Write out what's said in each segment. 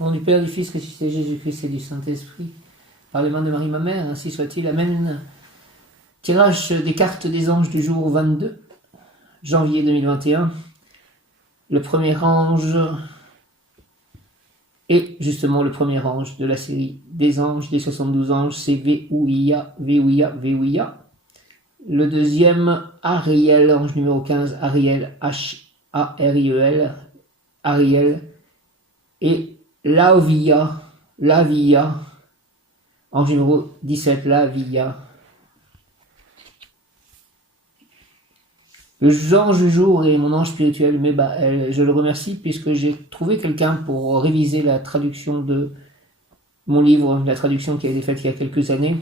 Au nom du Père, du Fils, ressuscité Jésus-Christ et du Saint-Esprit, par les mains de Marie, ma mère, ainsi soit-il. Amen. Tirage des cartes des anges du jour 22 janvier 2021. Le premier ange est justement le premier ange de la série des anges, des 72 anges, c'est Véouïa, Véouïa, Véouïa. Le deuxième, Ariel, ange numéro 15, Ariel, H-A-R-I-E-L, Ariel. Et Lavia, ange numéro 17, Lavia. Le ange du jour est mon ange spirituel, mais je le remercie puisque j'ai trouvé quelqu'un pour réviser la traduction de mon livre, la traduction qui a été faite il y a quelques années,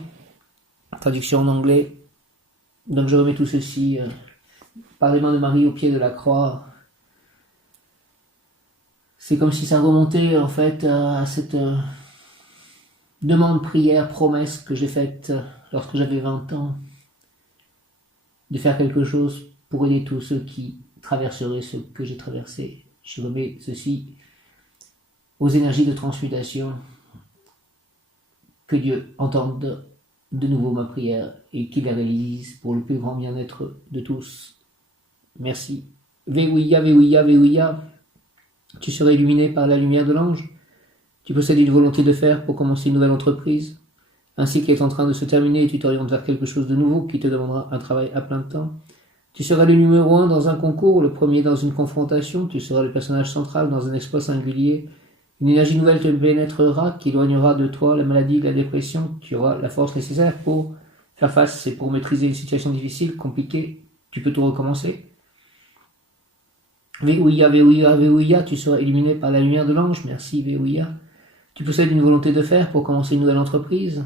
traduction en anglais. Donc je remets tout ceci par les mains de Marie au pied de la croix. C'est comme si ça remontait en fait à cette demande, prière, promesse que j'ai faite lorsque j'avais 20 ans, de faire quelque chose pour aider tous ceux qui traverseraient ce que j'ai traversé. Je remets ceci aux énergies de transmutation. Que Dieu entende de nouveau ma prière et qu'il la réalise pour le plus grand bien-être de tous. Merci. Véouïa, Véouïa, Véouïa. Tu seras illuminé par la lumière de l'ange. Tu possèdes une volonté de faire pour commencer une nouvelle entreprise. Un cycle est en train de se terminer et tu t'orientes vers quelque chose de nouveau qui te demandera un travail à plein temps. Tu seras le numéro 1 dans un concours, le premier dans une confrontation. Tu seras le personnage central dans un exploit singulier. Une énergie nouvelle te pénétrera qui éloignera de toi la maladie, la dépression. Tu auras la force nécessaire pour faire face et pour maîtriser une situation difficile, compliquée. Tu peux tout recommencer. Véouïa, Véouïa, Véouïa, tu seras illuminé par la lumière de l'ange. Merci, Véouïa. Tu possèdes une volonté de faire pour commencer une nouvelle entreprise.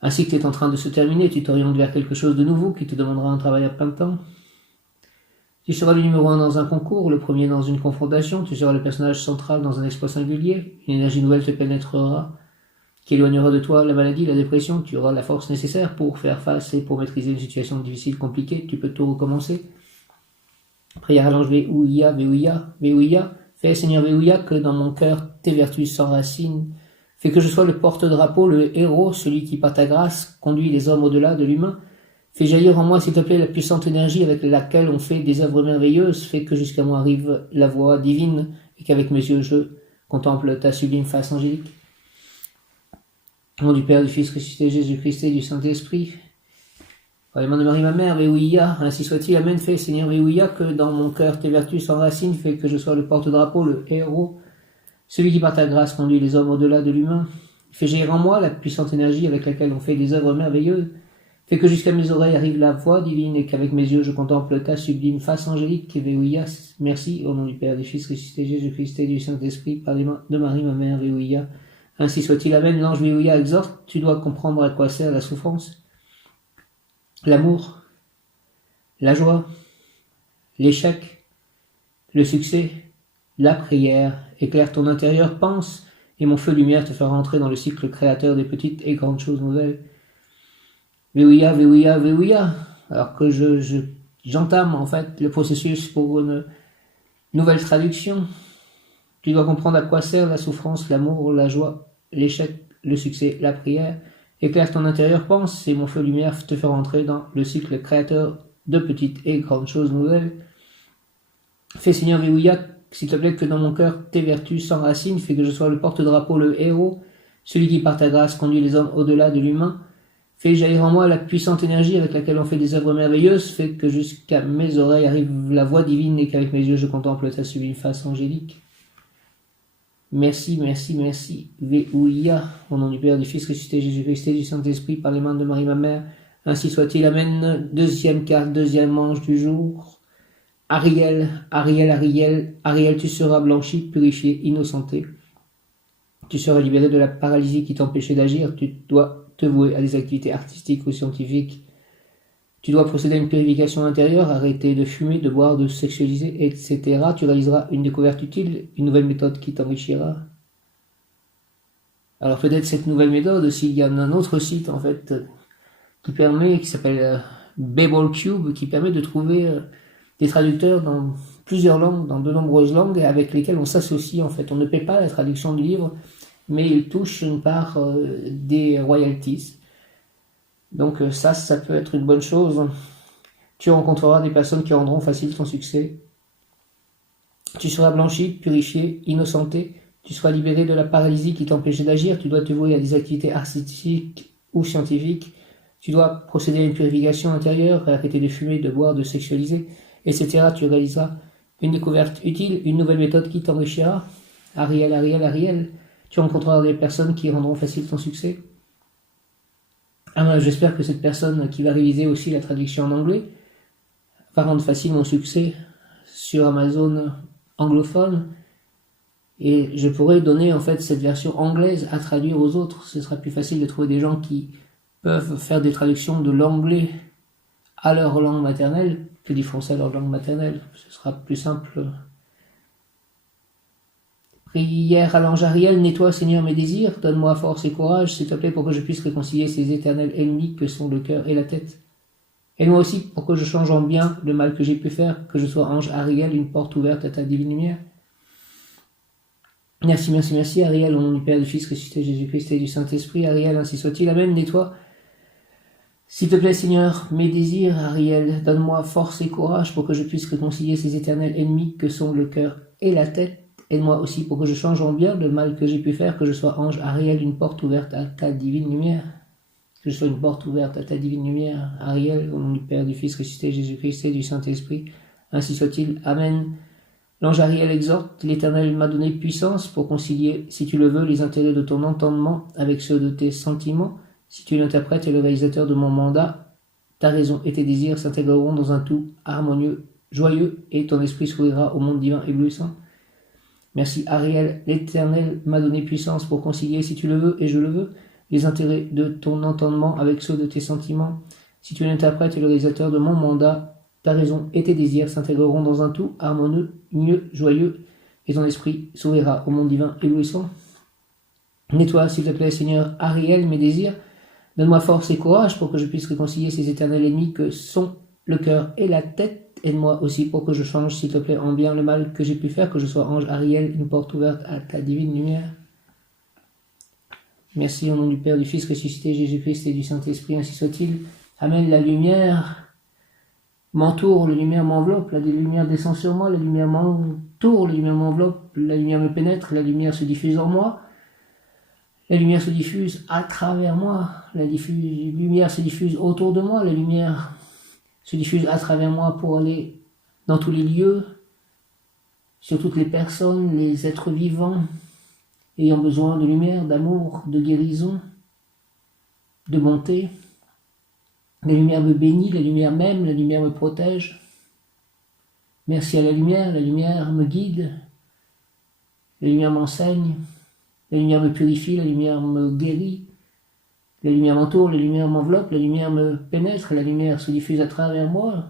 Un cycle est en train de se terminer, tu t'orientes vers quelque chose de nouveau qui te demandera un travail à plein temps. Tu seras le numéro 1 dans un concours, le premier dans une confrontation, tu seras le personnage central dans un exploit singulier, une énergie nouvelle te pénétrera, qui éloignera de toi la maladie, la dépression, tu auras la force nécessaire pour faire face et pour maîtriser une situation difficile, compliquée, tu peux tout recommencer. Prière à l'ange Véouïa, Véouïa, Véouïa, fais Seigneur Véouïa que dans mon cœur tes vertus s'enracinent. Fais que je sois le porte-drapeau, le héros, celui qui par ta grâce conduit les hommes au-delà de l'humain. Fais jaillir en moi, s'il te plaît, la puissante énergie avec laquelle on fait des œuvres merveilleuses. Fais que jusqu'à moi arrive la voix divine et qu'avec mes yeux je contemple ta sublime face angélique. Au nom du Père, du Fils, ressuscité Jésus-Christ et du Saint-Esprit. Par les mains de Marie, ma mère, Véouïa, ainsi soit-il, Amen. Fais, Seigneur Véouïa, que dans mon cœur tes vertus s'enracinent. Fais que je sois le porte-drapeau, le héros, celui qui par ta grâce conduit les hommes au-delà de l'humain. Fais jaillir en moi la puissante énergie avec laquelle on fait des œuvres merveilleuses. Fais que jusqu'à mes oreilles arrive la voix divine et qu'avec mes yeux je contemple ta sublime face angélique. Véouïa, merci, au nom du Père, du Fils, ressuscité Jésus-Christ et du Saint-Esprit, par les mains de Marie, ma mère, Véouïa. Ainsi soit-il, Amen. L'ange Véouïa exhorte, tu dois comprendre à quoi sert la souffrance, l'amour, la joie, l'échec, le succès, la prière. Éclaire ton intérieur, pense, et mon feu lumière te fera entrer dans le cycle créateur des petites et grandes choses nouvelles. Véouïa, Véouïa, Véouïa. Alors que j'entame en fait le processus pour une nouvelle traduction, tu dois comprendre à quoi sert la souffrance, l'amour, la joie, l'échec, le succès, la prière. Éclaire ton intérieur, pense, et mon feu lumière te fera entrer dans le cycle créateur de petites et grandes choses nouvelles. Fais Seigneur Véouïa, s'il te plaît, que dans mon cœur tes vertus s'enracinent. Fais que je sois le porte-drapeau, le héros, celui qui par ta grâce conduit les hommes au-delà de l'humain. Fais jaillir en moi la puissante énergie avec laquelle on fait des œuvres merveilleuses. Fais que jusqu'à mes oreilles arrive la voix divine et qu'avec mes yeux je contemple ta sublime face angélique. Merci, merci, merci. Véouïa, au nom du Père, du Fils, ressuscité Jésus-Christ et du Saint-Esprit, par les mains de Marie, ma mère. Ainsi soit-il, Amen. Deuxième carte, deuxième ange du jour. Ariel, Ariel, Ariel, Ariel, tu seras blanchi, purifié, innocenté. Tu seras libéré de la paralysie qui t'empêchait d'agir. Tu dois te vouer à des activités artistiques ou scientifiques. Tu dois procéder à une purification intérieure, arrêter de fumer, de boire, de sexualiser, etc. Tu réaliseras une découverte utile, une nouvelle méthode qui t'enrichira. Alors peut-être cette nouvelle méthode, s'il y a un autre site en fait qui s'appelle BabelCube, qui permet de trouver des traducteurs dans plusieurs langues, dans de nombreuses langues, avec lesquelles on s'associe en fait. On ne paie pas la traduction du livre, mais il touche une part des royalties. Donc ça peut être une bonne chose. Tu rencontreras des personnes qui rendront facile ton succès. Tu seras blanchi, purifié, innocenté. Tu seras libéré de la paralysie qui t'empêchait d'agir. Tu dois te vouer à des activités artistiques ou scientifiques. Tu dois procéder à une purification intérieure, arrêter de fumer, de boire, de sexualiser, etc. Tu réaliseras une découverte utile, une nouvelle méthode qui t'enrichira. Ariel, Ariel, Ariel. Tu rencontreras des personnes qui rendront facile ton succès. J'espère que cette personne qui va réviser aussi la traduction en anglais va rendre facile mon succès sur Amazon anglophone. Et je pourrais donner en fait cette version anglaise à traduire aux autres. Ce sera plus facile de trouver des gens qui peuvent faire des traductions de l'anglais à leur langue maternelle que du français à leur langue maternelle. Ce sera plus simple. Prière à l'ange Ariel, nettoie Seigneur mes désirs, donne-moi force et courage, s'il te plaît, pour que je puisse réconcilier ces éternels ennemis que sont le cœur et la tête. Aide-moi aussi pour que je change en bien le mal que j'ai pu faire, que je sois ange Ariel, une porte ouverte à ta divine lumière. Merci, merci, merci, Ariel, au nom du Père, du Fils, ressuscité Jésus-Christ et du Saint-Esprit. Ariel, ainsi soit-il. Amen. Nettoie. S'il te plaît, Seigneur, mes désirs, Ariel, donne-moi force et courage pour que je puisse réconcilier ces éternels ennemis que sont le cœur et la tête. Aide-moi aussi pour que je change en bien le mal que j'ai pu faire, que je sois ange Ariel, une porte ouverte à ta divine lumière. Que je sois une porte ouverte à ta divine lumière, Ariel, au nom du Père, du Fils, ressuscité Jésus-Christ et du Saint-Esprit. Ainsi soit-il. Amen. L'ange Ariel exhorte, l'Éternel m'a donné puissance pour concilier, si tu le veux, les intérêts de ton entendement avec ceux de tes sentiments. Si tu l'interprètes et le réalisateur de mon mandat, ta raison et tes désirs s'intégreront dans un tout harmonieux, joyeux, et ton esprit s'ouvrira au monde divin éblouissant. Merci Ariel, l'Éternel m'a donné puissance pour concilier, si tu le veux et je le veux, les intérêts de ton entendement avec ceux de tes sentiments. Si tu l'interprètes et le réalisateur de mon mandat, ta raison et tes désirs s'intégreront dans un tout harmonieux, joyeux, et ton esprit s'ouvrira au monde divin éblouissant. Nettoie, s'il te plaît, Seigneur, Ariel, mes désirs. Donne-moi force et courage pour que je puisse réconcilier ces éternels ennemis que sont le cœur et la tête. Aide-moi aussi pour que je change, s'il te plaît, en bien le mal que j'ai pu faire, que je sois ange Ariel, une porte ouverte à ta divine lumière. Merci au nom du Père, du Fils ressuscité, Jésus-Christ et du Saint-Esprit, ainsi soit-il. Amen. La lumière m'entoure, la lumière m'enveloppe, la lumière descend sur moi, la lumière m'entoure, la lumière m'enveloppe, la lumière me pénètre, la lumière se diffuse en moi, la lumière se diffuse à travers moi, la lumière se diffuse autour de moi, la lumière se diffuse à travers moi pour aller dans tous les lieux, sur toutes les personnes, les êtres vivants, ayant besoin de lumière, d'amour, de guérison, de bonté. La lumière me bénit, la lumière m'aime, la lumière me protège. Merci à la lumière me guide, la lumière m'enseigne, la lumière me purifie, la lumière me guérit, la lumière m'entoure, la lumière m'enveloppe, la lumière me pénètre, la lumière se diffuse à travers moi,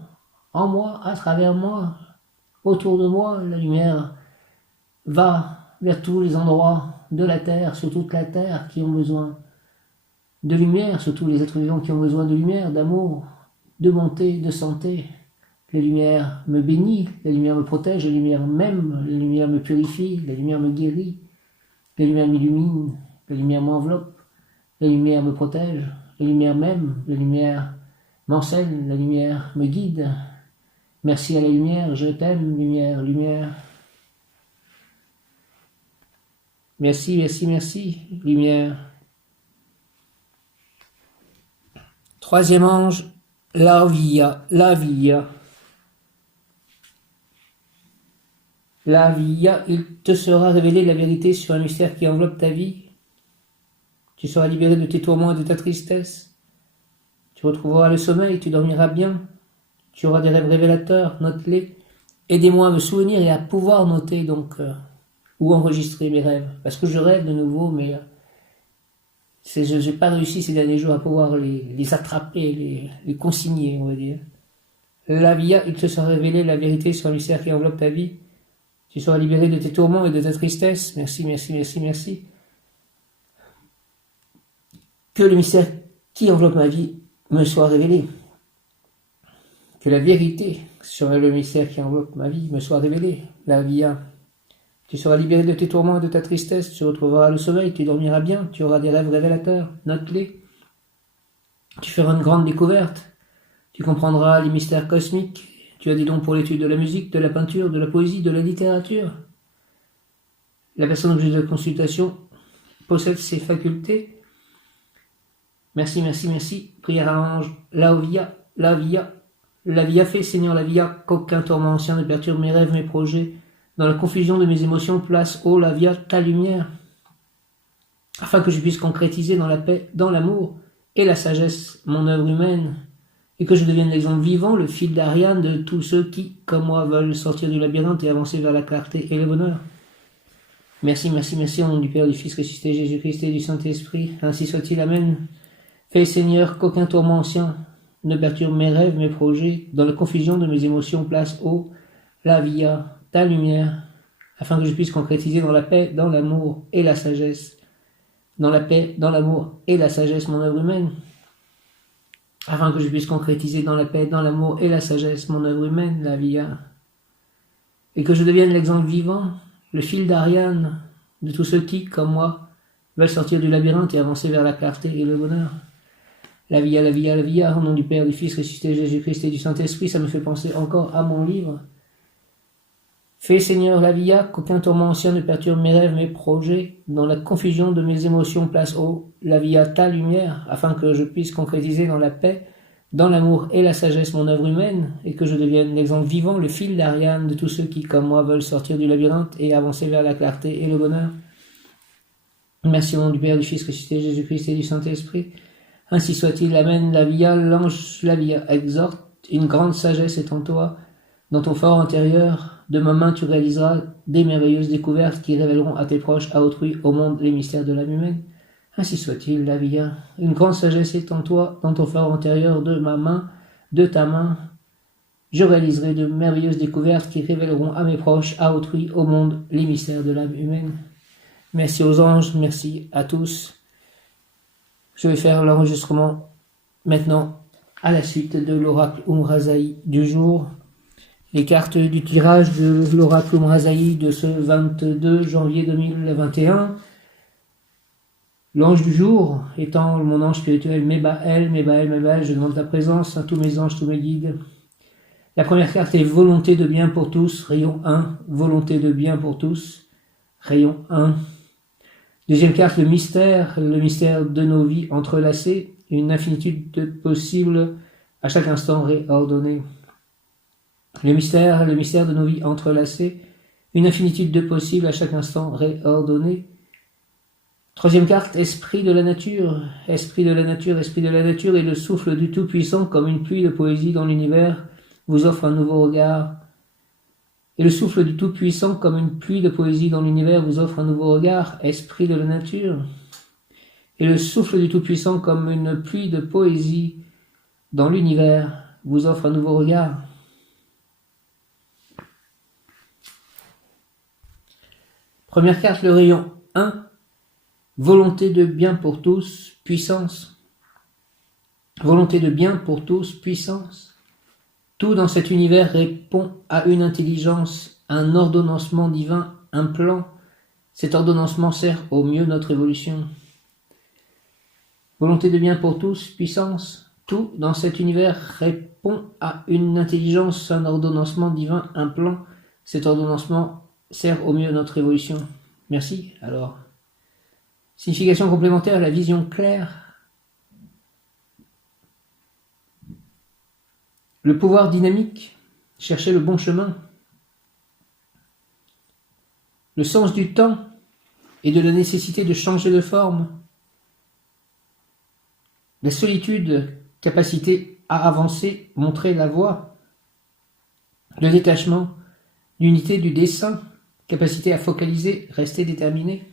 en moi, à travers moi, autour de moi. La lumière va vers tous les endroits de la terre, sur toute la terre, qui ont besoin de lumière, surtout les êtres vivants qui ont besoin de lumière, d'amour, de bonté, de santé. La lumière me bénit, la lumière me protège, la lumière m'aime, la lumière me purifie, la lumière me guérit, la lumière m'illumine, la lumière m'enveloppe, la lumière me protège, la lumière m'aime, la lumière m'enseigne, la lumière me guide. Merci à la lumière, je t'aime, lumière, lumière. Merci, merci, merci, lumière. Troisième ange, la via. La via, il te sera révélé la vérité sur un mystère qui enveloppe ta vie. Tu seras libéré de tes tourments et de ta tristesse. Tu retrouveras le sommeil, tu dormiras bien. Tu auras des rêves révélateurs, note-les. Aidez-moi à me souvenir et à pouvoir noter donc ou enregistrer mes rêves. Parce que je rêve de nouveau, mais je n'ai pas réussi ces derniers jours à pouvoir les attraper, les consigner, on va dire. La via, il te sera révélé la vérité sur un mystère qui enveloppe ta vie. Tu seras libéré de tes tourments et de ta tristesse. Merci, merci, merci, merci. Que le mystère qui enveloppe ma vie me soit révélé. Que la vérité Sur le mystère qui enveloppe ma vie me soit révélé, la via. Tu seras libéré de tes tourments et de ta tristesse, tu retrouveras le sommeil, tu dormiras bien, tu auras des rêves révélateurs, note-les. Tu feras une grande découverte, tu comprendras les mystères cosmiques, tu as des dons pour l'étude de la musique, de la peinture, de la poésie, de la littérature. La personne objet de consultation possède ces facultés. Merci, merci, merci. Prière à l'ange, la via, la via. La via fait, Seigneur, la via, qu'aucun tourment ancien ne perturbe mes rêves, mes projets. Dans la confusion de mes émotions, place, oh, la via, ta lumière. Afin que je puisse concrétiser dans la paix, dans l'amour et la sagesse mon œuvre humaine. Et que je devienne l'exemple vivant, le fil d'Ariane de tous ceux qui, comme moi, veulent sortir du labyrinthe et avancer vers la clarté et le bonheur. Merci, merci, merci, au nom du Père, du Fils ressuscité, Jésus-Christ et du Saint-Esprit. Ainsi soit-il, Amen. Fais, Seigneur, qu'aucun tourment ancien ne perturbe mes rêves, mes projets. Dans la confusion de mes émotions, place, oh, la via, ta lumière, afin que je puisse concrétiser dans la paix, dans l'amour et la sagesse. Dans la paix, dans l'amour et la sagesse mon œuvre humaine. Afin que je puisse concrétiser dans la paix, dans l'amour et la sagesse mon œuvre humaine, la via. Et que je devienne l'exemple vivant, le fil d'Ariane de tous ceux qui, comme moi, veulent sortir du labyrinthe et avancer vers la clarté et le bonheur. La via, la via, la via, au nom du Père, du Fils ressuscité, Jésus-Christ et du Saint-Esprit, ça me fait penser encore à mon livre. Fais, Seigneur, la via, qu'aucun tourment ancien ne perturbe mes rêves, mes projets. Dans la confusion de mes émotions, place, oh, la via, ta lumière, afin que je puisse concrétiser dans la paix, dans l'amour et la sagesse mon œuvre humaine, et que je devienne l'exemple vivant, le fil d'Ariane de tous ceux qui, comme moi, veulent sortir du labyrinthe et avancer vers la clarté et le bonheur. Merci au nom du Père, du Fils ressuscité, Jésus-Christ et du Saint-Esprit. Ainsi soit-il, Amen. La via, l'ange, la via, exhorte, une grande sagesse est en toi. Dans ton fort intérieur, de ma main tu réaliseras des merveilleuses découvertes qui révéleront à tes proches, à autrui, au monde, les mystères de l'âme humaine. Ainsi soit-il, la via. Une grande sagesse est en toi, dans ton fort intérieur, de ma main, de ta main. Je réaliserai de merveilleuses découvertes qui révéleront à mes proches, à autrui, au monde, les mystères de l'âme humaine. Merci aux anges, merci à tous. Je vais faire l'enregistrement maintenant à la suite de l'oracle Umrazaï du jour. Les cartes du tirage de l'oracle Umrazaï de ce 22 janvier 2021. L'ange du jour étant mon ange spirituel Mebaël, Mebaël, Mebaël, je demande ta présence à tous mes anges, tous mes guides. La première carte est volonté de bien pour tous, rayon 1, volonté de bien pour tous, rayon 1. Deuxième carte, le mystère de nos vies entrelacées, une infinitude de possibles à chaque instant réordonnés. Le mystère de nos vies entrelacées, une infinitude de possibles à chaque instant réordonnés. Troisième carte, esprit de la nature, esprit de la nature, esprit de la nature, et le souffle du Tout-Puissant comme une pluie de poésie dans l'univers vous offre un nouveau regard. Et le souffle du Tout-Puissant comme une pluie de poésie dans l'univers vous offre un nouveau regard, esprit de la nature. Et le souffle du Tout-Puissant comme une pluie de poésie dans l'univers vous offre un nouveau regard. Première carte, le rayon 1, volonté de bien pour tous, puissance. Volonté de bien pour tous, puissance. Tout dans cet univers répond à une intelligence, un ordonnancement divin, un plan. Cet ordonnancement sert au mieux notre évolution. Volonté de bien pour tous, puissance. Tout dans cet univers répond à une intelligence, un ordonnancement divin, un plan. Cet ordonnancement sert au mieux notre évolution. Merci. Alors, signification complémentaire, la vision claire. Le pouvoir dynamique, chercher le bon chemin. Le sens du temps et de la nécessité de changer de forme. La solitude, capacité à avancer, montrer la voie. Le détachement, l'unité du dessein, capacité à focaliser, rester déterminé.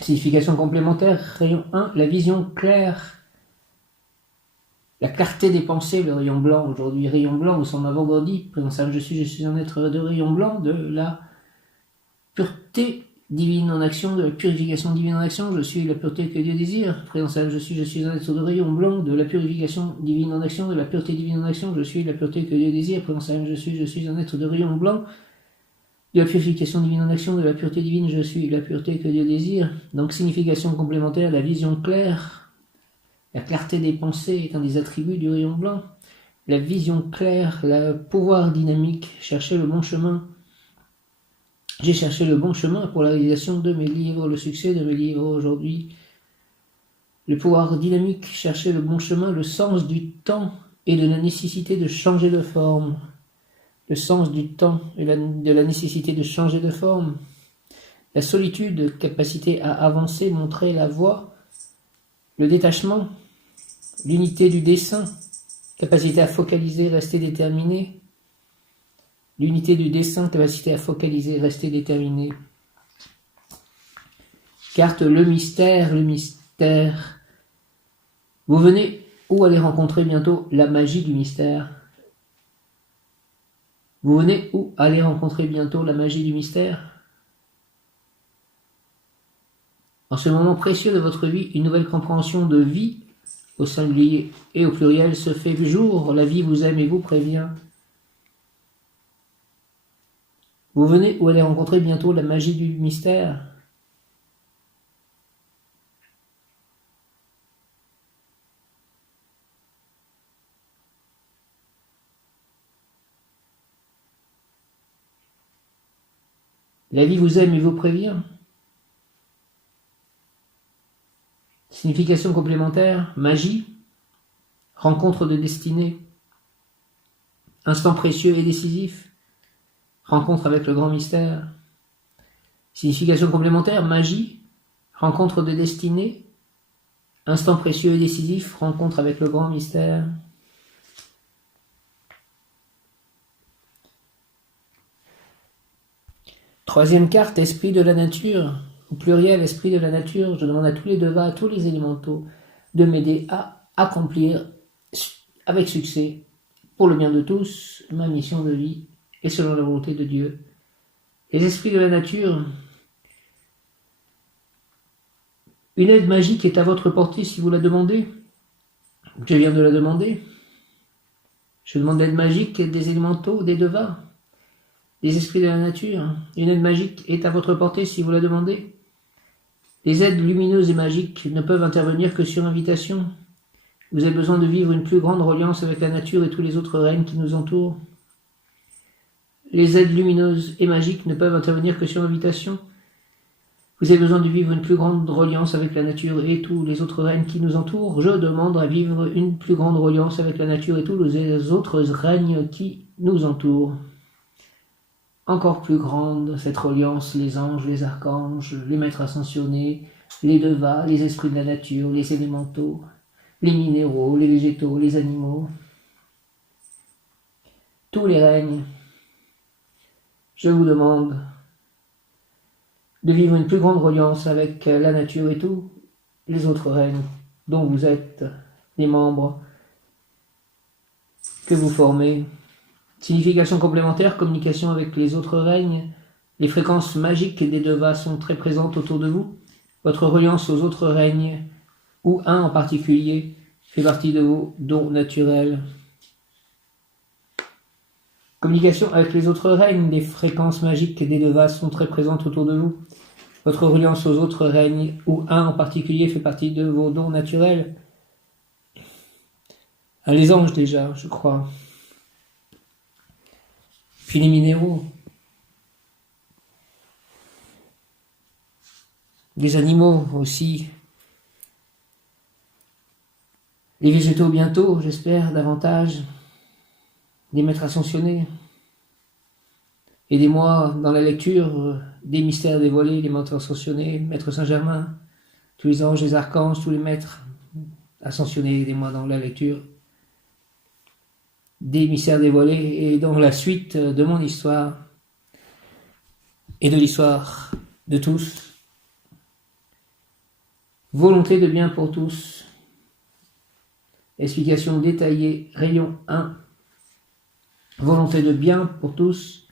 Signification complémentaire, rayon 1, la vision claire. La clarté des pensées, le rayon blanc. Aujourd'hui, rayon blanc, nous sommes à vendredi. Présent je suis un être de rayon blanc, de la pureté divine en action, de la purification divine en action, je suis la pureté que Dieu désire. Présentiel, je suis un être de rayon blanc, de la purification divine en action, de la pureté divine en action, je suis la pureté que Dieu désire. Présentiel, je suis un être de rayon blanc, de la purification divine en action, de la pureté divine, je suis la pureté que Dieu désire. Donc, signification complémentaire, la vision claire, la clarté des pensées est un des attributs du rayon blanc. La vision claire, le pouvoir dynamique, chercher le bon chemin. J'ai cherché le bon chemin pour la réalisation de mes livres, le succès de mes livres aujourd'hui. Le pouvoir dynamique, chercher le bon chemin, le sens du temps et de la nécessité de changer de forme. Le sens du temps et de la nécessité de changer de forme. La solitude, capacité à avancer, montrer la voie. Le détachement, l'unité du dessin, capacité à focaliser, rester déterminé. L'unité du dessin, capacité à focaliser, rester déterminé. Carte le mystère, le mystère. Vous venez ou allez rencontrer bientôt la magie du mystère. Vous venez ou allez rencontrer bientôt la magie du mystère. En ce moment précieux de votre vie, une nouvelle compréhension de vie, au singulier et au pluriel, se fait jour. La vie vous aime et vous prévient. Vous venez ou allez rencontrer bientôt la magie du mystère. La vie vous aime et vous prévient. Signification complémentaire, magie, rencontre de destinée, instant précieux et décisif, rencontre avec le grand mystère. Signification complémentaire, magie, rencontre de destinée, instant précieux et décisif, rencontre avec le grand mystère. Troisième carte, esprit de la nature. Au pluriel, esprit de la nature, je demande à tous les devas, à tous les élémentaux, de m'aider à accomplir avec succès, pour le bien de tous, ma mission de vie, et selon la volonté de Dieu. Les esprits de la nature, une aide magique est à votre portée si vous la demandez. Je viens de la demander. Je demande l'aide magique des élémentaux, des devas, des esprits de la nature. Une aide magique est à votre portée si vous la demandez. Les aides lumineuses et magiques ne peuvent intervenir que sur invitation. Vous avez besoin de vivre une plus grande reliance avec la nature et tous les autres règnes qui nous entourent. Les aides lumineuses et magiques ne peuvent intervenir que sur invitation. Vous avez besoin de vivre une plus grande reliance avec la nature et tous les autres règnes qui nous entourent. Je demande à vivre une plus grande reliance avec la nature et tous les autres règnes qui nous entourent. Encore plus grande, cette reliance, les anges, les archanges, les maîtres ascensionnés, les devas, les esprits de la nature, les élémentaux, les minéraux, les végétaux, les animaux, tous les règnes. Je vous demande de vivre une plus grande reliance avec la nature et tous les autres règnes dont vous êtes les membres que vous formez. Signification complémentaire, communication avec les autres règnes. Les fréquences magiques des devas sont très présentes autour de vous. Votre reliance aux autres règnes, ou un en particulier, fait partie de vos dons naturels. Communication avec les autres règnes, les fréquences magiques des devas sont très présentes autour de vous. Votre reliance aux autres règnes, ou un en particulier, fait partie de vos dons naturels. Les anges déjà, je crois. Puis les minéraux. Les animaux aussi. Les végétaux bientôt, j'espère, davantage. Les maîtres ascensionnés. Aidez-moi dans la lecture des mystères dévoilés, les maîtres ascensionnés, Maître Saint-Germain, tous les anges, les archanges, tous les maîtres ascensionnés, aidez-moi dans la lecture des mystères dévoilés et dans la suite de mon histoire et de l'histoire de tous. Volonté de bien pour tous. Explication détaillée, rayon 1. Volonté de bien pour tous.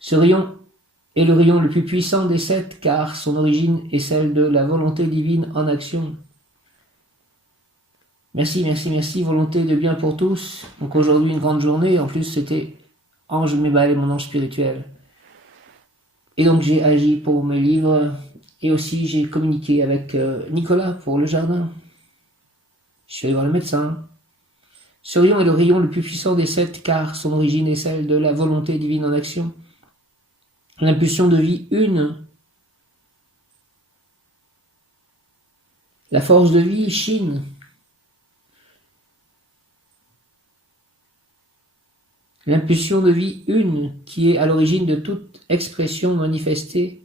Ce rayon est le rayon le plus puissant des 7, car son origine est celle de la volonté divine en action. Merci, merci, merci, volonté de bien pour tous. Donc aujourd'hui une grande journée, en plus c'était Ange Mébal, mon ange spirituel. Et donc j'ai agi pour mes livres, et aussi j'ai communiqué avec Nicolas pour le jardin. Je suis allé voir le médecin. Ce rayon est le rayon le plus puissant des 7, car son origine est celle de la volonté divine en action. L'impulsion de vie une. La force de vie Chine. L'impulsion de vie une, qui est à l'origine de toute expression manifestée.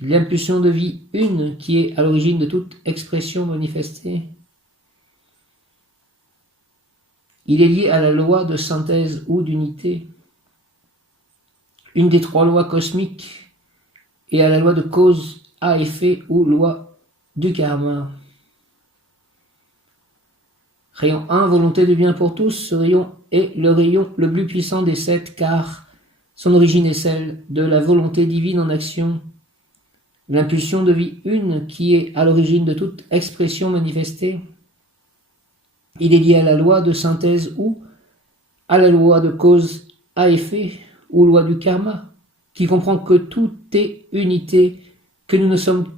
L'impulsion de vie une, qui est à l'origine de toute expression manifestée. Il est lié à la loi de synthèse ou d'unité, une des 3 lois cosmiques, et à la loi de cause à effet ou loi du karma. Rayon 1, volonté de bien pour tous, ce rayon est le rayon le plus puissant des 7, car son origine est celle de la volonté divine en action. L'impulsion de vie une, qui est à l'origine de toute expression manifestée. Il est lié à la loi de synthèse ou à la loi de cause à effet ou loi du karma, qui comprend que tout est unité, que nous ne sommes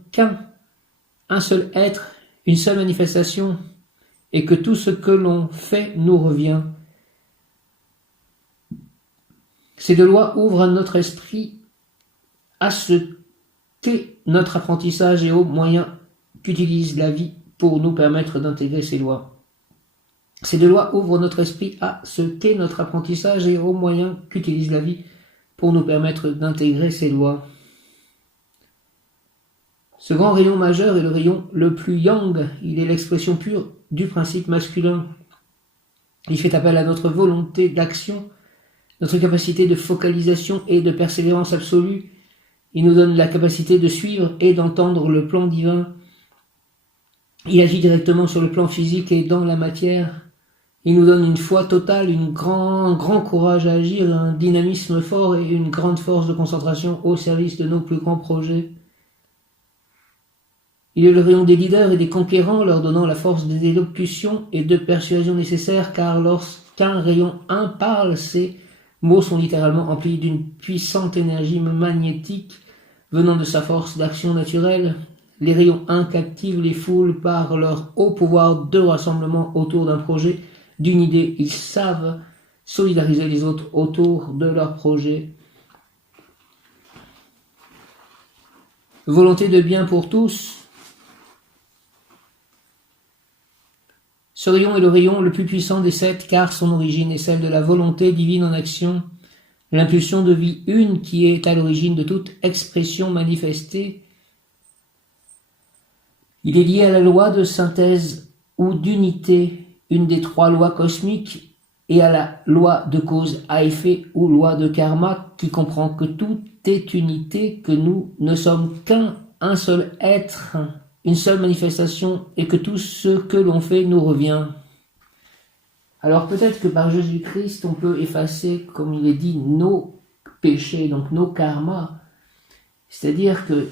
un seul être, une seule manifestation, et que tout ce que l'on fait nous revient. Ces 2 lois ouvrent notre esprit à ce qu'est notre apprentissage et aux moyens qu'utilise la vie pour nous permettre d'intégrer ces lois. Ces 2 lois ouvrent notre esprit à ce qu'est notre apprentissage et aux moyens qu'utilise la vie pour nous permettre d'intégrer ces lois. Ce grand rayon majeur est le rayon le plus yang, il est l'expression pure du principe masculin. Il fait appel à notre volonté d'action, notre capacité de focalisation et de persévérance absolue. Il nous donne la capacité de suivre et d'entendre le plan divin. Il agit directement sur le plan physique et dans la matière. Il nous donne une foi totale, un grand courage à agir, un dynamisme fort et une grande force de concentration au service de nos plus grands projets. Il est le rayon des leaders et des conquérants, leur donnant la force d'élocution et de persuasion nécessaire, car lorsqu'un rayon 1 parle, ces mots sont littéralement emplis d'une puissante énergie magnétique venant de sa force d'action naturelle. Les rayons 1 captivent les foules par leur haut pouvoir de rassemblement autour d'un projet, d'une idée. Ils savent solidariser les autres autour de leur projet. Volonté de bien pour tous. Ce rayon est le rayon le plus puissant des 7, car son origine est celle de la volonté divine en action, l'impulsion de vie une qui est à l'origine de toute expression manifestée. Il est lié à la loi de synthèse ou d'unité, une des 3 lois cosmiques, et à la loi de cause à effet ou loi de karma, qui comprend que tout est unité, que nous ne sommes un seul être, une seule manifestation, et que tout ce que l'on fait nous revient. Alors peut-être que par Jésus-Christ, on peut effacer, comme il est dit, nos péchés, donc nos karmas. C'est-à-dire que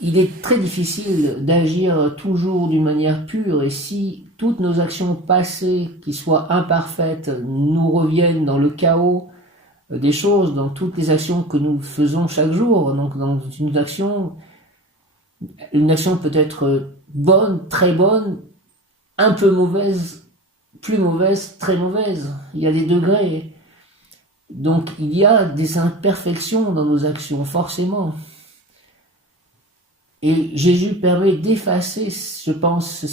il est très difficile d'agir toujours d'une manière pure, et si toutes nos actions passées, qui soient imparfaites, nous reviennent dans le chaos des choses, dans toutes les actions que nous faisons chaque jour, donc dans une action peut être bonne, très bonne, un peu mauvaise, plus mauvaise, très mauvaise. Il y a des degrés. Donc il y a des imperfections dans nos actions, forcément. Et Jésus permet d'effacer, je pense,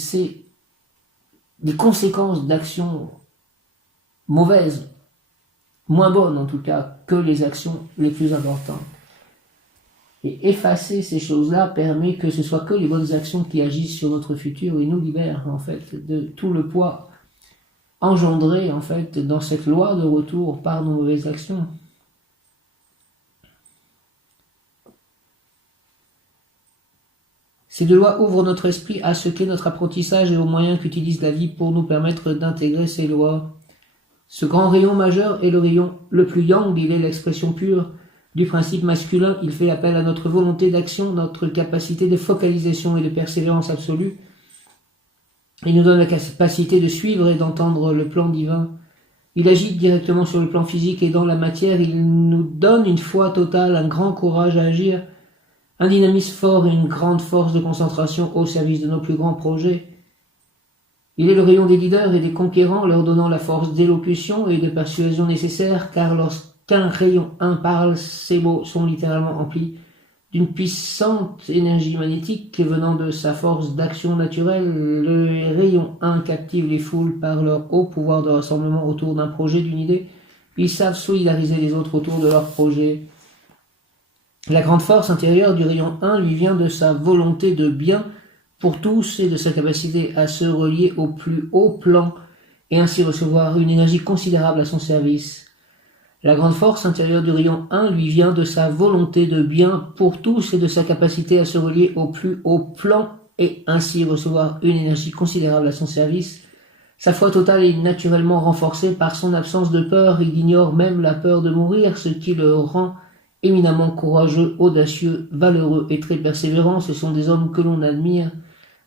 les conséquences d'actions mauvaises, moins bonnes en tout cas, que les actions les plus importantes. Et effacer ces choses-là permet que ce soit que les bonnes actions qui agissent sur notre futur et nous libèrent en fait de tout le poids engendré en fait dans cette loi de retour par nos mauvaises actions. Ces 2 lois ouvrent notre esprit à ce qu'est notre apprentissage et aux moyens qu'utilise la vie pour nous permettre d'intégrer ces lois. Ce grand rayon majeur est le rayon le plus yang, il est l'expression pure du principe masculin, il fait appel à notre volonté d'action, notre capacité de focalisation et de persévérance absolue. Il nous donne la capacité de suivre et d'entendre le plan divin. Il agit directement sur le plan physique et dans la matière, il nous donne une foi totale, un grand courage à agir, un dynamisme fort et une grande force de concentration au service de nos plus grands projets. Il est le rayon des leaders et des conquérants, leur donnant la force d'élocution et de persuasion nécessaire, car lorsqu'un rayon 1 parle, ces mots sont littéralement emplis d'une puissante énergie magnétique venant de sa force d'action naturelle. Le rayon 1 captive les foules par leur haut pouvoir de rassemblement autour d'un projet, d'une idée. Ils savent solidariser les autres autour de leur projet. La grande force intérieure du rayon 1 lui vient de sa volonté de bien pour tous et de sa capacité à se relier au plus haut plan et ainsi recevoir une énergie considérable à son service. La grande force intérieure du rayon 1 lui vient de sa volonté de bien pour tous et de sa capacité à se relier au plus haut plan et ainsi recevoir une énergie considérable à son service. Sa foi totale est naturellement renforcée par son absence de peur, il ignore même la peur de mourir, ce qui le rend éminemment courageux, audacieux, valeureux et très persévérant. Ce sont des hommes que l'on admire.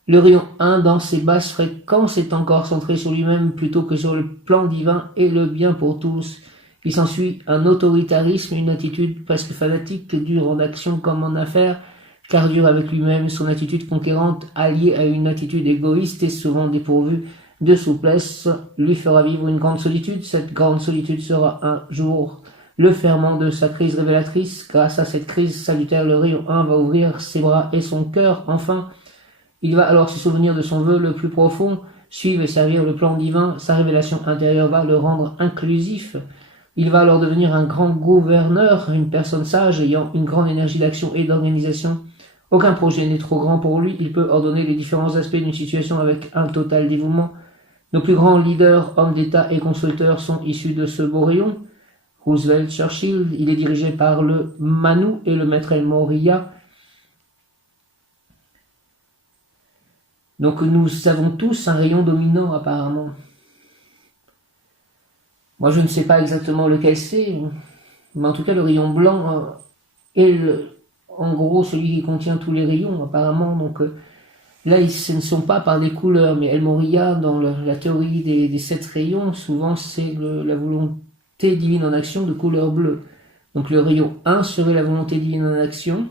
Le rayon 1, dans ses basses fréquences, est encore centré sur lui-même plutôt que sur le plan divin et le bien pour tous. Il s'ensuit un autoritarisme, une attitude presque fanatique, dure en action comme en affaires, car dure avec lui-même. Son attitude conquérante, alliée à une attitude égoïste et souvent dépourvue de souplesse, lui fera vivre une grande solitude. Cette grande solitude sera un jour le ferment de sa crise révélatrice. Grâce à cette crise salutaire, le rayon 1 va ouvrir ses bras et son cœur. Enfin, il va alors se souvenir de son vœu le plus profond, suivre et servir le plan divin. Sa révélation intérieure va le rendre inclusif. Il va alors devenir un grand gouverneur, une personne sage ayant une grande énergie d'action et d'organisation. Aucun projet n'est trop grand pour lui. Il peut ordonner les différents aspects d'une situation avec un total dévouement. Nos plus grands leaders, hommes d'État et constructeurs sont issus de ce beau rayon. Roosevelt, Churchill, il est dirigé par le Manu et le maître El Morya. Donc nous avons tous un rayon dominant apparemment. Moi je ne sais pas exactement lequel c'est, mais en tout cas le rayon blanc est en gros celui qui contient tous les rayons apparemment. Donc là ce ne sont pas par des couleurs, mais El Morya dans la théorie des 7 rayons, souvent c'est la volonté divine en action de couleur bleue. Donc le rayon 1 serait la volonté divine en action.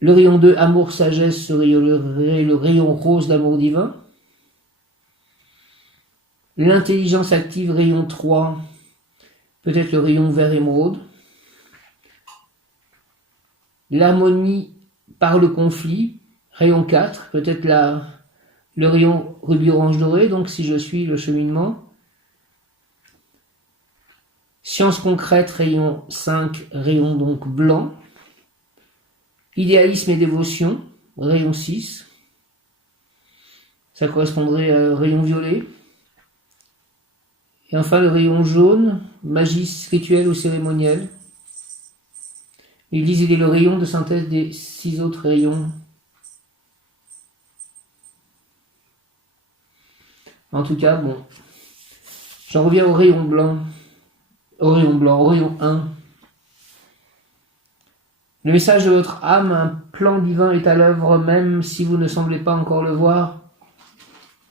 Le rayon 2, amour, sagesse, serait le rayon rose d'amour divin. L'intelligence active, rayon 3, peut-être le rayon vert émeraude. L'harmonie par le conflit, rayon 4, peut-être le rayon rubis orange doré, donc si je suis le cheminement. Science concrète, rayon 5, rayon donc blanc. Idéalisme et dévotion, rayon 6. Ça correspondrait à rayon violet. Et enfin le rayon jaune, magie rituelle ou cérémonielle. Ils disent qu'il est le rayon de synthèse des 6 autres rayons. En tout cas, bon. J'en reviens au rayon blanc. Au rayon 1. Le message de votre âme, un plan divin est à l'œuvre même si vous ne semblez pas encore le voir.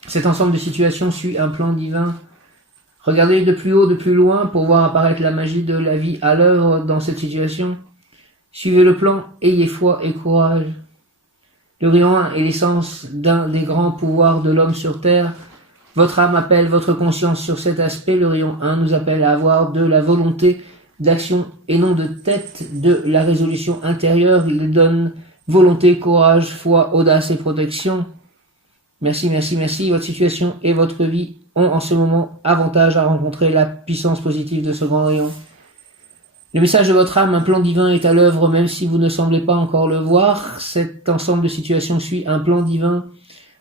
Cet ensemble de situations suit un plan divin. Regardez de plus haut, de plus loin pour voir apparaître la magie de la vie à l'œuvre dans cette situation. Suivez le plan, ayez foi et courage. Le rayon 1 est l'essence d'un des grands pouvoirs de l'homme sur terre. Votre âme appelle votre conscience sur cet aspect. Le rayon 1 nous appelle à avoir de la volonté d'action et non de tête, de la résolution intérieure. Il donne volonté, courage, foi, audace et protection. Merci, merci, merci. Votre situation et votre vie ont en ce moment avantage à rencontrer la puissance positive de ce grand rayon. Le message de votre âme, un plan divin est à l'œuvre même si vous ne semblez pas encore le voir. Cet ensemble de situations suit un plan divin.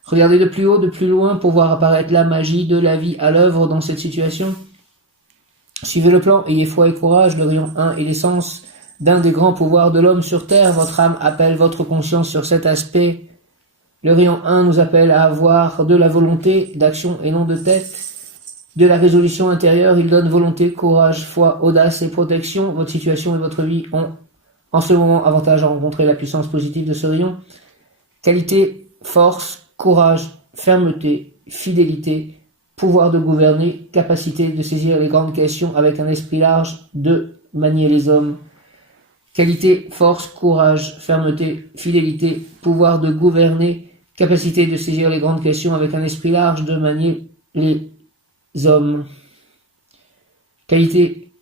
Regardez de plus haut, de plus loin pour voir apparaître la magie de la vie à l'œuvre dans cette situation. Suivez le plan, ayez foi et courage. Le rayon 1 est l'essence d'un des grands pouvoirs de l'homme sur terre. Votre âme appelle votre conscience sur cet aspect. Le rayon 1 nous appelle à avoir de la volonté d'action et non de tête. de la résolution intérieure. Il donne volonté, courage, foi, audace et protection. Votre situation et votre vie ont en ce moment avantage à rencontrer la puissance positive de ce rayon. Qualité, force, courage, fermeté, fidélité, pouvoir de gouverner, capacité de saisir les grandes questions avec un esprit large, de manier les hommes. Qualité, force, courage, fermeté, fidélité, pouvoir de gouverner, capacité de saisir les grandes questions avec un esprit large, de manier les hommes. Qualité,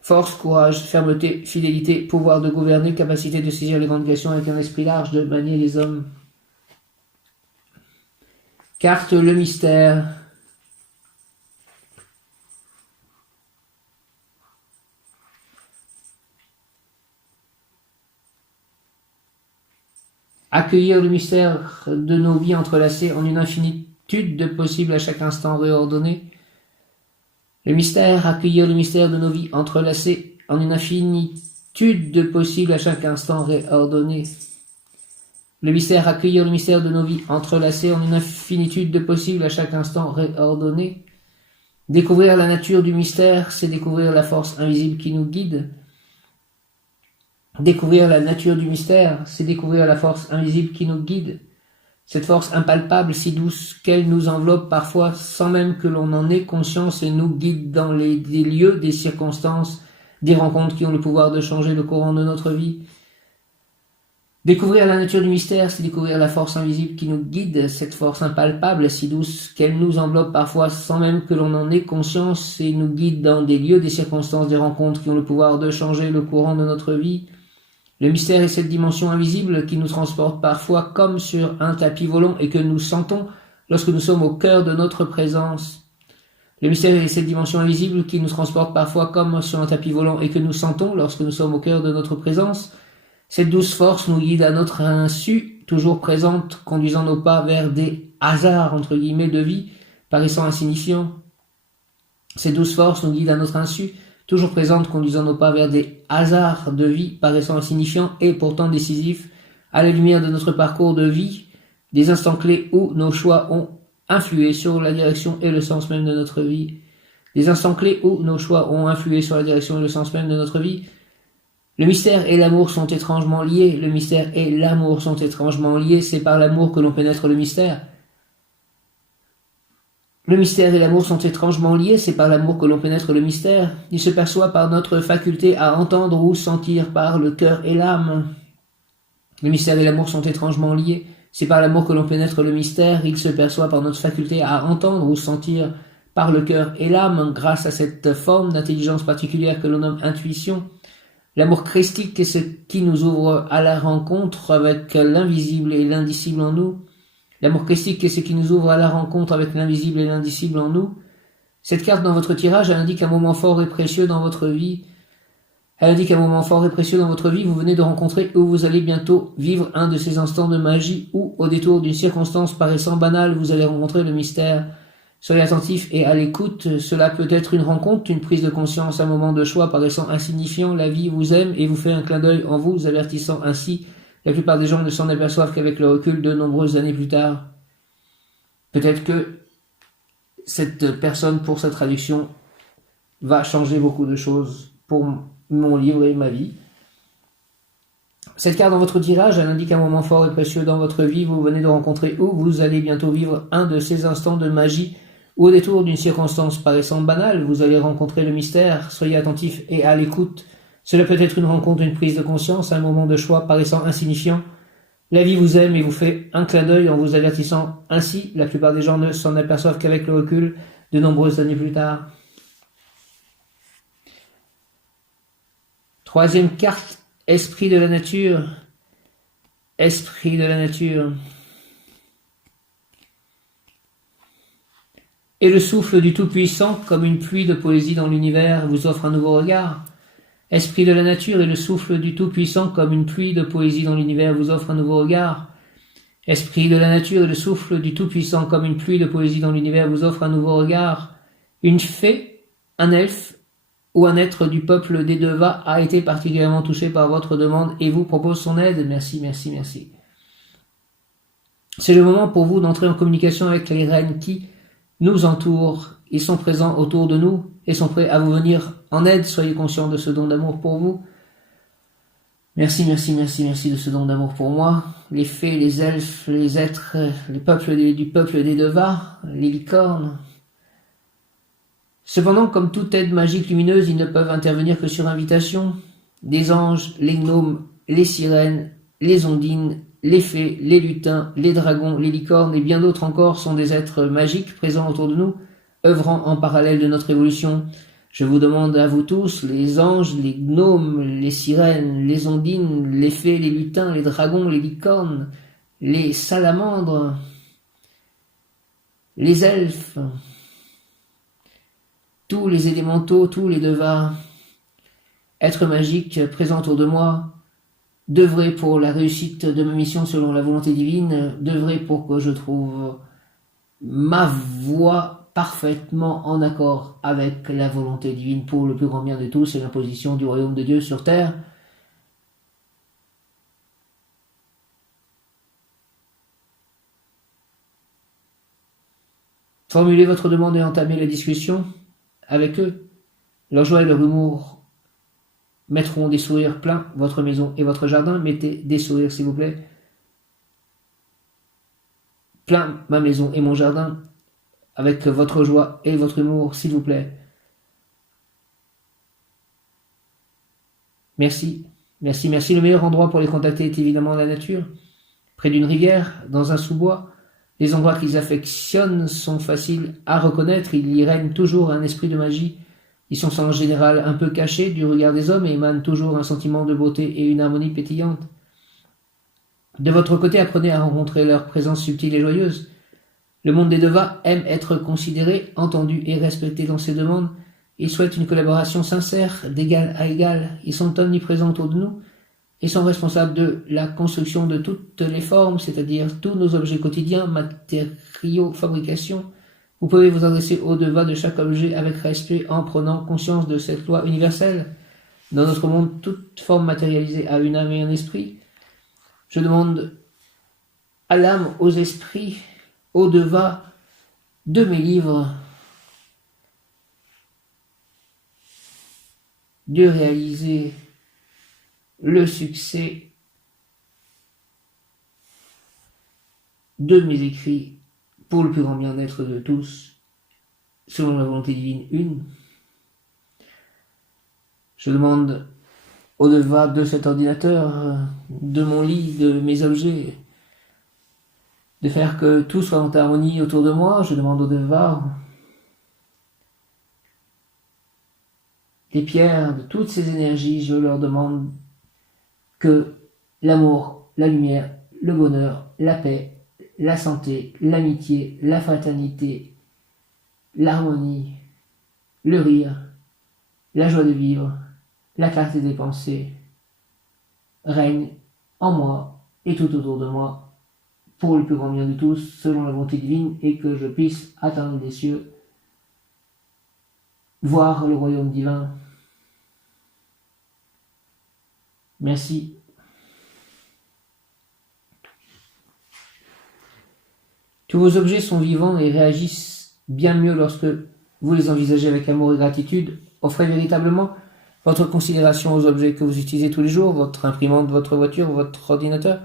force, courage, fermeté, fidélité, pouvoir de gouverner, capacité de saisir les grandes questions avec un esprit large, de manier les hommes. Carte le mystère. Accueillir le mystère de nos vies entrelacées en une infinitude de possibles à chaque instant réordonnés. Le mystère, accueillir le mystère de nos vies entrelacées en une infinitude de possibles à chaque instant réordonnés. Le mystère, accueillir le mystère de nos vies entrelacées en une infinitude de possibles à chaque instant réordonnés. Découvrir la nature du mystère, c'est découvrir la force invisible qui nous guide. Découvrir la nature du mystère, c'est découvrir la force invisible qui nous guide. Cette force impalpable, si douce, qu'elle nous enveloppe parfois sans même que l'on en ait conscience et nous guide dans des lieux, des circonstances, des rencontres qui ont le pouvoir de changer le courant de notre vie. Découvrir la nature du mystère, c'est découvrir la force invisible qui nous guide, cette force impalpable, si douce, qu'elle nous enveloppe parfois sans même que l'on en ait conscience et nous guide dans des lieux, des circonstances, des rencontres qui ont le pouvoir de changer le courant de notre vie. Le mystère est cette dimension invisible qui nous transporte parfois comme sur un tapis volant et que nous sentons lorsque nous sommes au cœur de notre présence. Le mystère est cette dimension invisible qui nous transporte parfois comme sur un tapis volant et que nous sentons lorsque nous sommes au cœur de notre présence. Cette douce force nous guide à notre insu, toujours présente, conduisant nos pas vers des hasards entre guillemets de vie, paraissant insignifiants. Cette douce force nous guide à notre insu, toujours présente, conduisant nos pas vers des hasards de vie, paraissant insignifiants et pourtant décisifs, à la lumière de notre parcours de vie, des instants clés où nos choix ont influé sur la direction et le sens même de notre vie. Des instants clés où nos choix ont influé sur la direction et le sens même de notre vie. Le mystère et l'amour sont étrangement liés. Le mystère et l'amour sont étrangement liés. C'est par l'amour que l'on pénètre le mystère. Le mystère et l'amour sont étrangement liés, c'est par l'amour que l'on pénètre le mystère. Il se perçoit par notre faculté à entendre ou sentir par le cœur et l'âme. Le mystère et l'amour sont étrangement liés, c'est par l'amour que l'on pénètre le mystère. Il se perçoit par notre faculté à entendre ou sentir par le cœur et l'âme, grâce à cette forme d'intelligence particulière que l'on nomme intuition. L'amour christique est ce qui nous ouvre à la rencontre avec l'invisible et l'indicible en nous. L'amour christique est ce qui nous ouvre à la rencontre avec l'invisible et l'indicible en nous. Cette carte dans votre tirage, elle indique un moment fort et précieux dans votre vie. Elle indique un moment fort et précieux dans votre vie. Vous venez de rencontrer ou vous allez bientôt vivre un de ces instants de magie où, au détour d'une circonstance paraissant banale, vous allez rencontrer le mystère. Soyez attentif et à l'écoute. Cela peut être une rencontre, une prise de conscience, un moment de choix paraissant insignifiant. La vie vous aime et vous fait un clin d'œil en vous, avertissant ainsi. La plupart des gens ne s'en aperçoivent qu'avec le recul de nombreuses années plus tard. Peut-être que cette personne, pour sa traduction, va changer beaucoup de choses pour mon livre et ma vie. Cette carte dans votre tirage, elle indique un moment fort et précieux dans votre vie. Vous venez de rencontrer ou vous allez bientôt vivre un de ces instants de magie où, au détour d'une circonstance paraissant banale, vous allez rencontrer le mystère. Soyez attentif et à l'écoute. Cela peut être une rencontre, une prise de conscience, un moment de choix paraissant insignifiant. La vie vous aime et vous fait un clin d'œil en vous avertissant ainsi. La plupart des gens ne s'en aperçoivent qu'avec le recul de nombreuses années plus tard. Troisième carte, esprit de la nature. Esprit de la nature. Et le souffle du Tout-Puissant, comme une pluie de poésie dans l'univers, vous offre un nouveau regard. Esprit de la nature et le souffle du Tout-Puissant, comme une pluie de poésie dans l'univers, vous offre un nouveau regard. Esprit de la nature et le souffle du Tout-Puissant, comme une pluie de poésie dans l'univers, vous offre un nouveau regard. Une fée, un elfe ou un être du peuple des Devas a été particulièrement touché par votre demande et vous propose son aide. Merci, merci, merci. C'est le moment pour vous d'entrer en communication avec les reines qui, nous entourent, ils sont présents autour de nous et sont prêts à vous venir en aide. Soyez conscients de ce don d'amour pour vous. Merci, merci, merci, merci de ce don d'amour pour moi. Les fées, les elfes, les êtres, les peuples du peuple des Devas, les licornes. Cependant, comme toute aide magique lumineuse, ils ne peuvent intervenir que sur invitation. Des anges, les gnomes, les sirènes, les ondines, les fées, les lutins, les dragons, les licornes et bien d'autres encore sont des êtres magiques présents autour de nous, œuvrant en parallèle de notre évolution. Je vous demande à vous tous, les anges, les gnomes, les sirènes, les ondines, les fées, les lutins, les dragons, les licornes, les salamandres, les elfes, tous les élémentaux, tous les devas, êtres magiques présents autour de moi, d'œuvrer pour la réussite de ma mission selon la volonté divine, d'œuvrer pour que je trouve ma voie parfaitement en accord avec la volonté divine pour le plus grand bien de tous et l'imposition du royaume de Dieu sur terre. Formulez votre demande et entamez la discussion avec eux. Leur joie et leur humour mettront des sourires pleins votre maison et votre jardin. Mettez des sourires, s'il vous plaît. Plein ma maison et mon jardin avec votre joie et votre humour, s'il vous plaît. Merci, merci, merci. Le meilleur endroit pour les contacter est évidemment la nature. Près d'une rivière, dans un sous-bois. Les endroits qu'ils affectionnent sont faciles à reconnaître. Il y règne toujours un esprit de magie. Ils sont en général un peu cachés du regard des hommes et émanent toujours un sentiment de beauté et une harmonie pétillante. De votre côté, apprenez à rencontrer leur présence subtile et joyeuse. Le monde des Devas aime être considéré, entendu et respecté dans ses demandes. Ils souhaitent une collaboration sincère, d'égal à égal. Ils sont omniprésents autour de nous et sont responsables de la construction de toutes les formes, c'est-à-dire tous nos objets quotidiens, matériaux, fabrication. Vous pouvez vous adresser aux Devas de chaque objet avec respect en prenant conscience de cette loi universelle. Dans notre monde, toute forme matérialisée a une âme et un esprit. Je demande à l'âme, aux esprits, aux Devas de mes livres de réaliser le succès de mes écrits pour le plus grand bien-être de tous, selon la volonté divine une. Je demande aux Devas de cet ordinateur, de mon lit, de mes objets, de faire que tout soit en harmonie autour de moi. Je demande aux Devas des pierres, de toutes ces énergies. Je leur demande que l'amour, la lumière, le bonheur, la paix, la santé, l'amitié, la fraternité, l'harmonie, le rire, la joie de vivre, la clarté des pensées règnent en moi et tout autour de moi pour le plus grand bien de tous, selon la volonté divine, et que je puisse atteindre les cieux, voir le royaume divin. Merci. Tous vos objets sont vivants et réagissent bien mieux lorsque vous les envisagez avec amour et gratitude. Offrez véritablement votre considération aux objets que vous utilisez tous les jours, votre imprimante, votre voiture, votre ordinateur.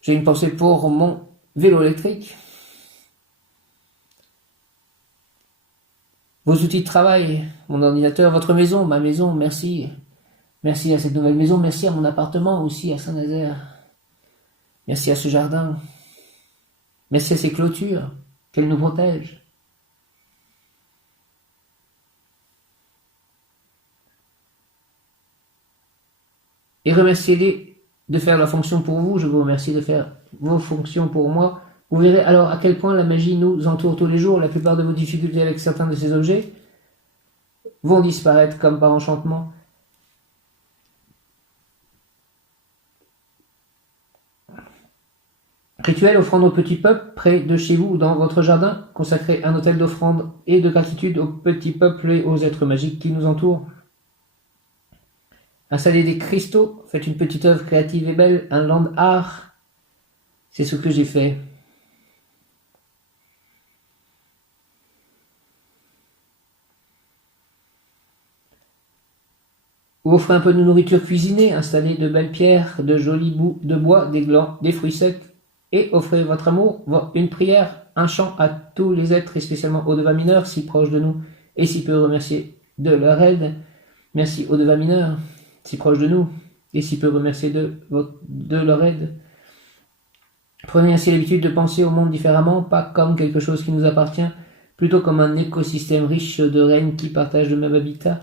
J'ai une pensée pour mon vélo électrique. Vos outils de travail, mon ordinateur, votre maison, ma maison, merci. Merci à cette nouvelle maison, merci à mon appartement aussi à Saint-Nazaire. Merci à ce jardin. Merci à ces clôtures, qu'elles nous protègent. Et remerciez-les de faire leur fonction pour vous. Je vous remercie de faire vos fonctions pour moi. Vous verrez alors à quel point la magie nous entoure tous les jours. La plupart de vos difficultés avec certains de ces objets vont disparaître comme par enchantement. Rituel, offrande au petit peuple, près de chez vous ou dans votre jardin. Consacrez un autel d'offrande et de gratitude au petit peuple et aux êtres magiques qui nous entourent. Installez des cristaux, faites une petite œuvre créative et belle, un land art. C'est ce que j'ai fait. Vous offrez un peu de nourriture cuisinée, installez de belles pierres, de jolis bouts de bois, des glands, des fruits secs, et offrez votre amour, une prière, un chant à tous les êtres, et spécialement aux devins mineurs, si proches de nous, et si peu remerciés de leur aide. Merci aux devins mineurs, si proches de nous, et si peu remerciés de leur aide. Prenez ainsi l'habitude de penser au monde différemment, pas comme quelque chose qui nous appartient, plutôt comme un écosystème riche de règnes qui partagent le même habitat.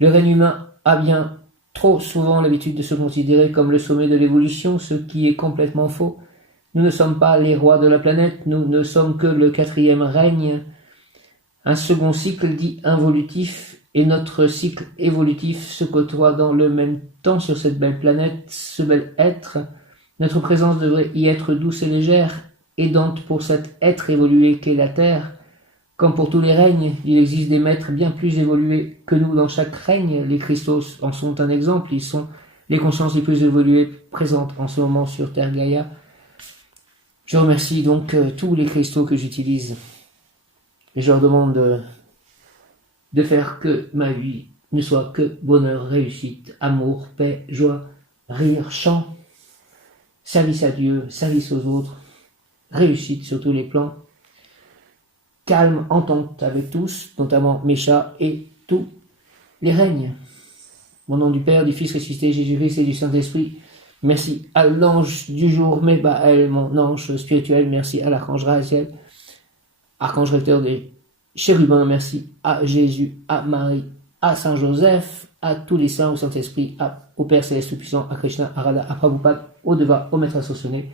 Le règne humain a bien trop souvent l'habitude de se considérer comme le sommet de l'évolution, ce qui est complètement faux. Nous ne sommes pas les rois de la planète, nous ne sommes que le 4e règne, un second cycle dit involutif, et notre cycle évolutif se côtoie dans le même temps sur cette belle planète, ce bel être. Notre présence devrait y être douce et légère, aidante pour cet être évolué qu'est la Terre. Comme pour tous les règnes, il existe des maîtres bien plus évolués que nous dans chaque règne. Les cristaux en sont un exemple, ils sont les consciences les plus évoluées présentes en ce moment sur Terre Gaïa. Je remercie donc tous les cristaux que j'utilise et je leur demande de faire que ma vie ne soit que bonheur, réussite, amour, paix, joie, rire, chant, service à Dieu, service aux autres, réussite sur tous les plans, calme, entente avec tous, notamment mes chats et tous les règnes. Au nom du Père, du Fils ressuscité, Jésus-Christ et du Saint-Esprit, merci à l'ange du jour, Mébaël, mon ange spirituel, merci à l'archange Raziel, archange recteur des chérubins, merci à Jésus, à Marie, à Saint Joseph, à tous les saints, au Saint-Esprit, au Père Céleste Puissant, à Krishna, à Radha, à Prabhupada, au Deva, au Maître Ascensionné.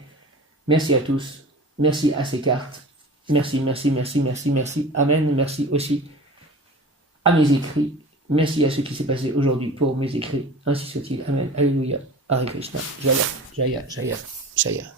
Merci à tous, merci à ces cartes, merci, merci, merci, merci, merci, Amen, merci aussi à mes écrits, merci à ce qui s'est passé aujourd'hui pour mes écrits, ainsi soit-il, Amen, Alléluia, Hare Krishna, Jaya, Jaya, Jaya, Jaya.